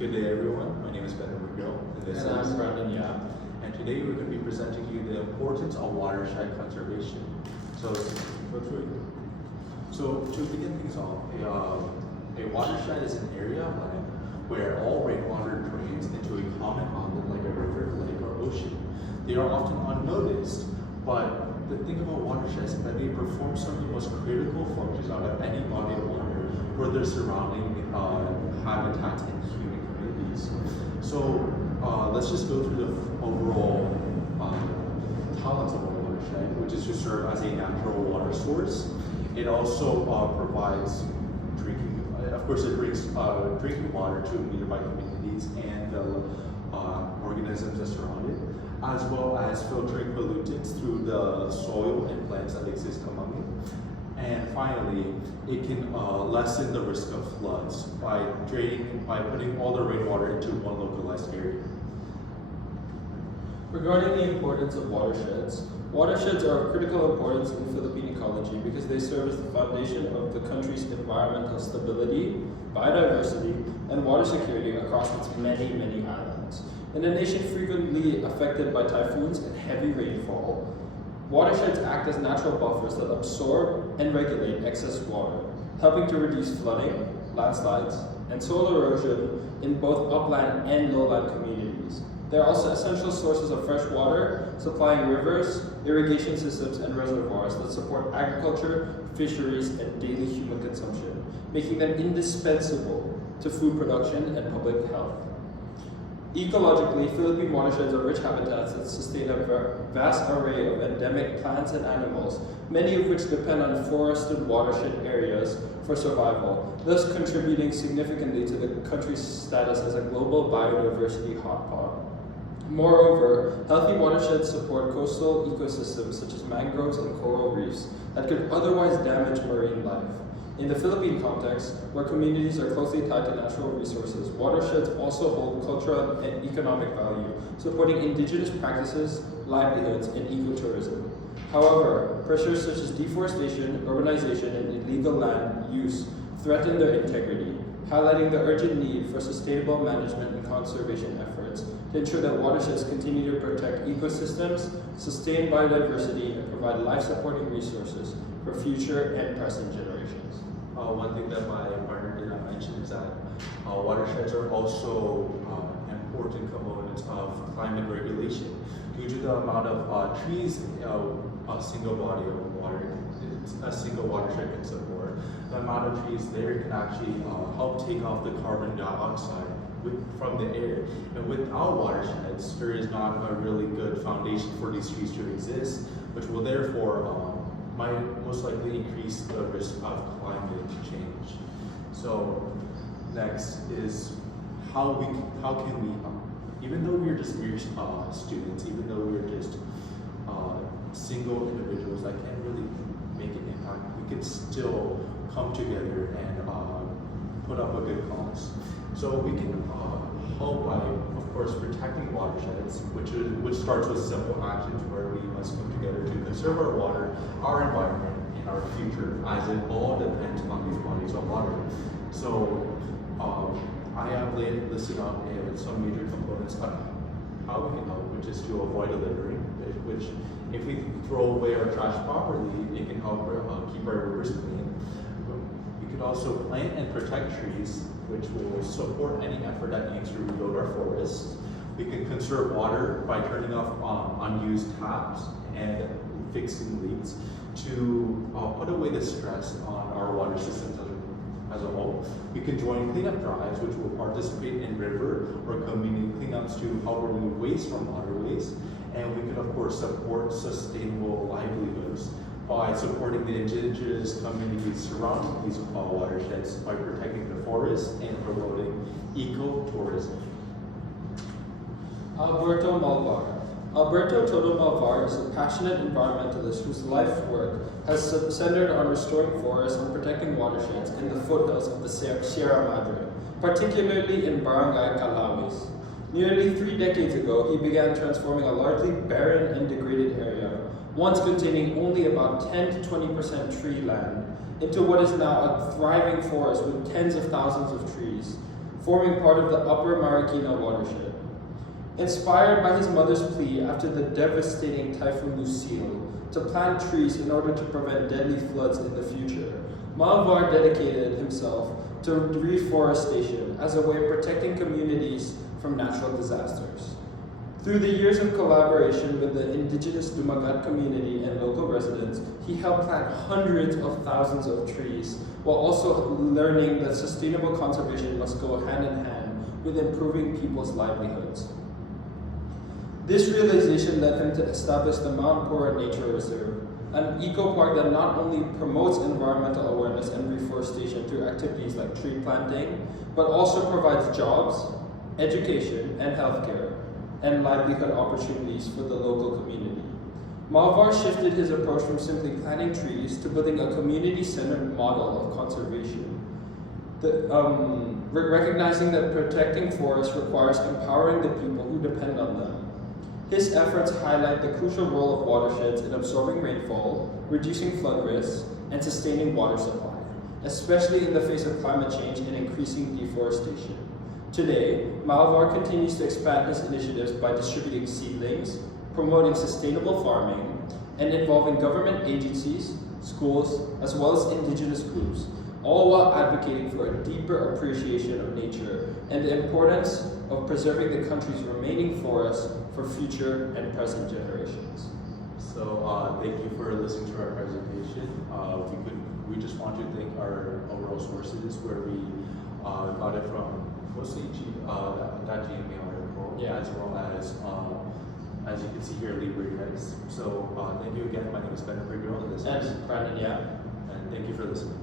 Good day, everyone. My name is Ben McGill. And I'm Brandon Yap. And today we're going to be presenting you the importance of watershed conservation. So let's go through it. So to begin things off, a watershed is an area of land where all rainwater drains into a common outlet like a river, lake, or ocean. They are often unnoticed, but the thing about watersheds is that they perform some of the most critical functions out of any body of water for their surrounding habitats and human communities. So let's just go through the overall talents of a watershed, which is to serve as a natural water source. It also provides drinking, of course it brings drinking water to nearby communities and the organisms that surround it, as well as filtering pollutants through the soil and plants that exist among it. And finally, it can lessen the risk of floods by putting all the rainwater into one localized area. Regarding the importance of watersheds, watersheds are of critical importance in Philippine ecology because they serve as the foundation of the country's environmental stability, biodiversity, and water security across its many islands. In a nation frequently affected by typhoons and heavy rainfall, watersheds act as natural buffers that absorb and regulate excess water, helping to reduce flooding, landslides, and soil erosion in both upland and lowland communities. They are also essential sources of fresh water, supplying rivers, irrigation systems, and reservoirs that support agriculture, fisheries, and daily human consumption, making them indispensable to food production and public health. Ecologically, Philippine watersheds are rich habitats that sustain a vast array of endemic plants and animals, many of which depend on forested watershed areas for survival, thus contributing significantly to the country's status as a global biodiversity hotspot. Moreover, healthy watersheds support coastal ecosystems such as mangroves and coral reefs that could otherwise damage marine life. In the Philippine context, where communities are closely tied to natural resources, watersheds also hold cultural and economic value, supporting indigenous practices, livelihoods, and ecotourism. However, pressures such as deforestation, urbanization, and illegal land use threaten their integrity, highlighting the urgent need for sustainable management and conservation efforts to ensure that watersheds continue to protect ecosystems, sustain biodiversity, and provide life-supporting resources for future and present generations. One thing that my partner did not mention is that watersheds are also important components of climate regulation. Due to the amount of trees a single body of water, a single watershed can support, the amount of trees there can actually help take off the carbon dioxide from the air. And without watersheds, there is not a really good foundation for these trees to exist, which will therefore might most likely increase the risk of climate change. So next is how can we, even though we're just mere students, even though we're just single individuals that can't really make an impact, we can still come together and put up a good cause. So we can help by, of course, protecting watersheds, which starts with simple actions where we must come together to conserve our water, our environment, and our future, as it all depends on these bodies of water. So I have listed out some major components of how we can help, which is to avoid littering, which if we throw away our trash properly, it can help keep our rivers clean. We could also plant and protect trees, which will support any effort that aims to rebuild our forests. We can conserve water by turning off unused taps and fixing leaks to put away the stress on our water systems as a whole. We can join cleanup drives, which will participate in river or community cleanups to help remove waste from waterways. And we can, of course, support sustainable livelihoods by supporting the indigenous communities surrounding these watersheds by protecting the forests and promoting ecotourism. Alberto Malvar. Alberto Todo Malvar is a passionate environmentalist whose life work has centered on restoring forests and protecting watersheds in the foothills of the Sierra Madre, particularly in Barangay Calawis. Nearly 3 decades ago, he began transforming a largely barren and degraded area, once containing only about 10 to 20% tree land, into what is now a thriving forest with tens of thousands of trees. forming part of the Upper Marikina watershed. Inspired by his mother's plea after the devastating Typhoon Lucille to plant trees in order to prevent deadly floods in the future, Malvar dedicated himself to reforestation as a way of protecting communities from natural disasters. Through the years of collaboration with the indigenous Dumagat community and local residents, he helped plant hundreds of thousands of trees, while also learning that sustainable conservation must go hand in hand with improving people's livelihoods. This realization led him to establish the Mount Pura Nature Reserve, an eco-park that not only promotes environmental awareness and reforestation through activities like tree planting, but also provides jobs, education, and healthcare, and livelihood opportunities for the local community. Malvar shifted his approach from simply planting trees to building a community-centered model of conservation. Recognizing that protecting forests requires empowering the people who depend on them. His efforts highlight the crucial role of watersheds in absorbing rainfall, reducing flood risks, and sustaining water supply, especially in the face of climate change and increasing deforestation. Today, Malvar continues to expand his initiatives by distributing seedlings, promoting sustainable farming, and involving government agencies, schools, as well as indigenous groups, all while advocating for a deeper appreciation of nature and the importance of preserving the country's remaining forests for future and present generations. So thank you for listening to our presentation. We just want to thank our overall sources where we got it from mostly that GMA article, as well as you can see here, Libre Guys. So thank you again. My name is Ben Prigro, And Brandon, and thank you for listening.